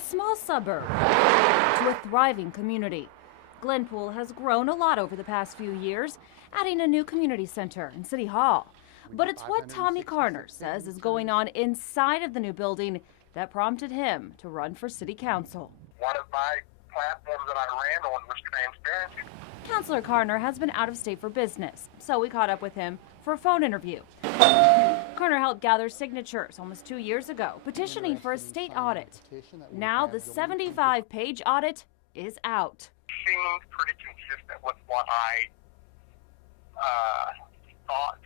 a small suburb to a thriving community. Glenpool has grown a lot over the past few years, adding a new community center and city hall. But it's what Tommy Carner says is going on inside of the new building that prompted him to run for city council. One of my platforms that I ran on was transparency. Councilor Carner has been out of state for business, so we caught up with him for a phone interview. Carner helped gather signatures almost 2 years ago, petitioning for a state audit. Now the 75-page audit is out. Seemed pretty consistent with what I thought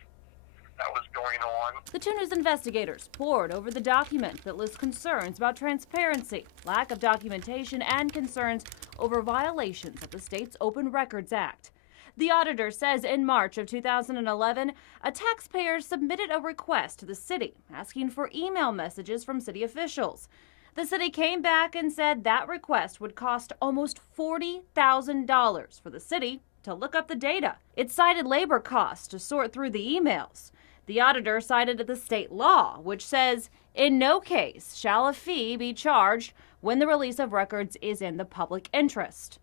that was going on. The 2 News investigators pored over the document that lists concerns about transparency, lack of documentation, and concerns over violations of the state's Open Records Act. The auditor says in March of 2011, a taxpayer submitted a request to the city asking for email messages from city officials. The city came back and said that request would cost almost $40,000 for the city to look up the data. It cited labor costs to sort through the emails. The auditor cited the state law, which says, in no case shall a fee be charged when the release of records is in the public interest.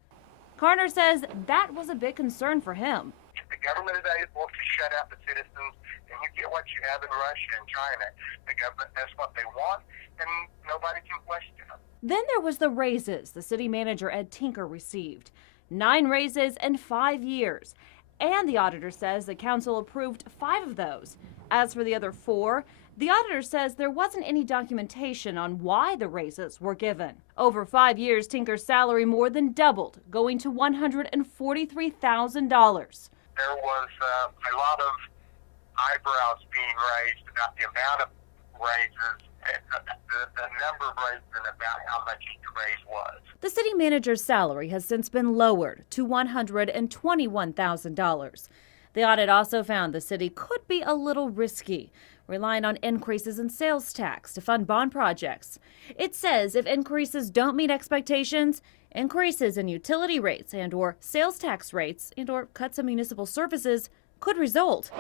Carner says that was a big concern for him. The government is able to shut out the citizens, and you get what you have in Russia and China. The government does what they want, and nobody can question them. Then there was the raises the city manager Ed Tinker received. 9 raises in 5 years. And the auditor says the council approved 5 of those. As for the other 4, the auditor says there wasn't any documentation on why the raises were given. Over 5 years, Tinker's salary more than doubled, going to $143,000. There was a lot of eyebrows being raised about the amount of raises, the number of raises, and about how much each raise was. The city manager's salary has since been lowered to $121,000. The audit also found the city could be a little risky, relying on increases in sales tax to fund bond projects. It says if increases don't meet expectations, increases in utility rates and/or sales tax rates and/or cuts in municipal services could result.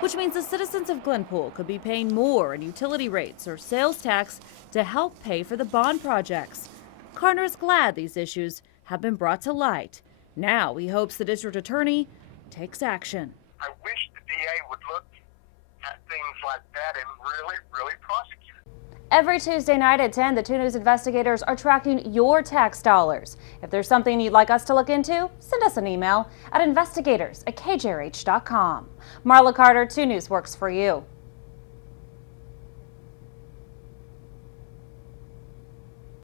Which means the citizens of Glenpool could be paying more in utility rates or sales tax to help pay for the bond projects. Carner is glad these issues have been brought to light. Now he hopes the district attorney takes action. I wish the DA would look at things like that and really prosecute. Every Tuesday night at 10, the 2 News investigators are tracking your tax dollars. If there's something you'd like us to look into, send us an email at investigators@kjrh.com. Marla Carter, 2 News works for you.